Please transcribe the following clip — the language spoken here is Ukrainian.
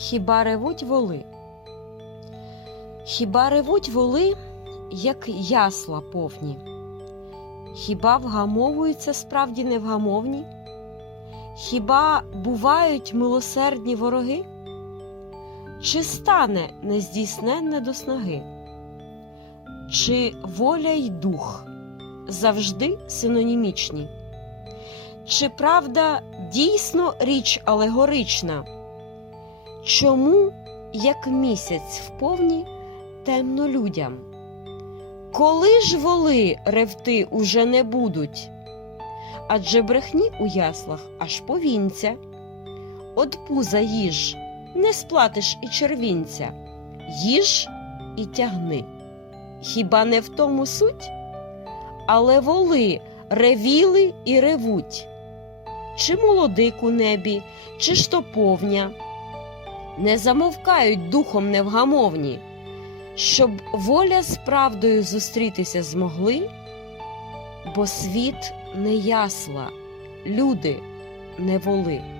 Хіба ревуть воли? Хіба ревуть воли, як ясла повні? Хіба вгамовуються справді невгамовні? Хіба бувають милосердні вороги? Чи стане нездійсненне до снаги? Чи воля й дух завжди синонімічні? Чи правда дійсно річ алегорична? Чому, як місяць вповні, темно людям? Коли ж воли ревти уже не будуть? Адже брехні у яслах аж повінця. От пуза їж, не сплатиш і червінця, їж і тягни. Хіба не в тому суть? Але воли ревіли і ревуть. Чи молодик у небі, чи ж то повня, не замовкають духом невгамовні, щоб воля з правдою зустрітися змогли, бо світ не ясла, люди не воли.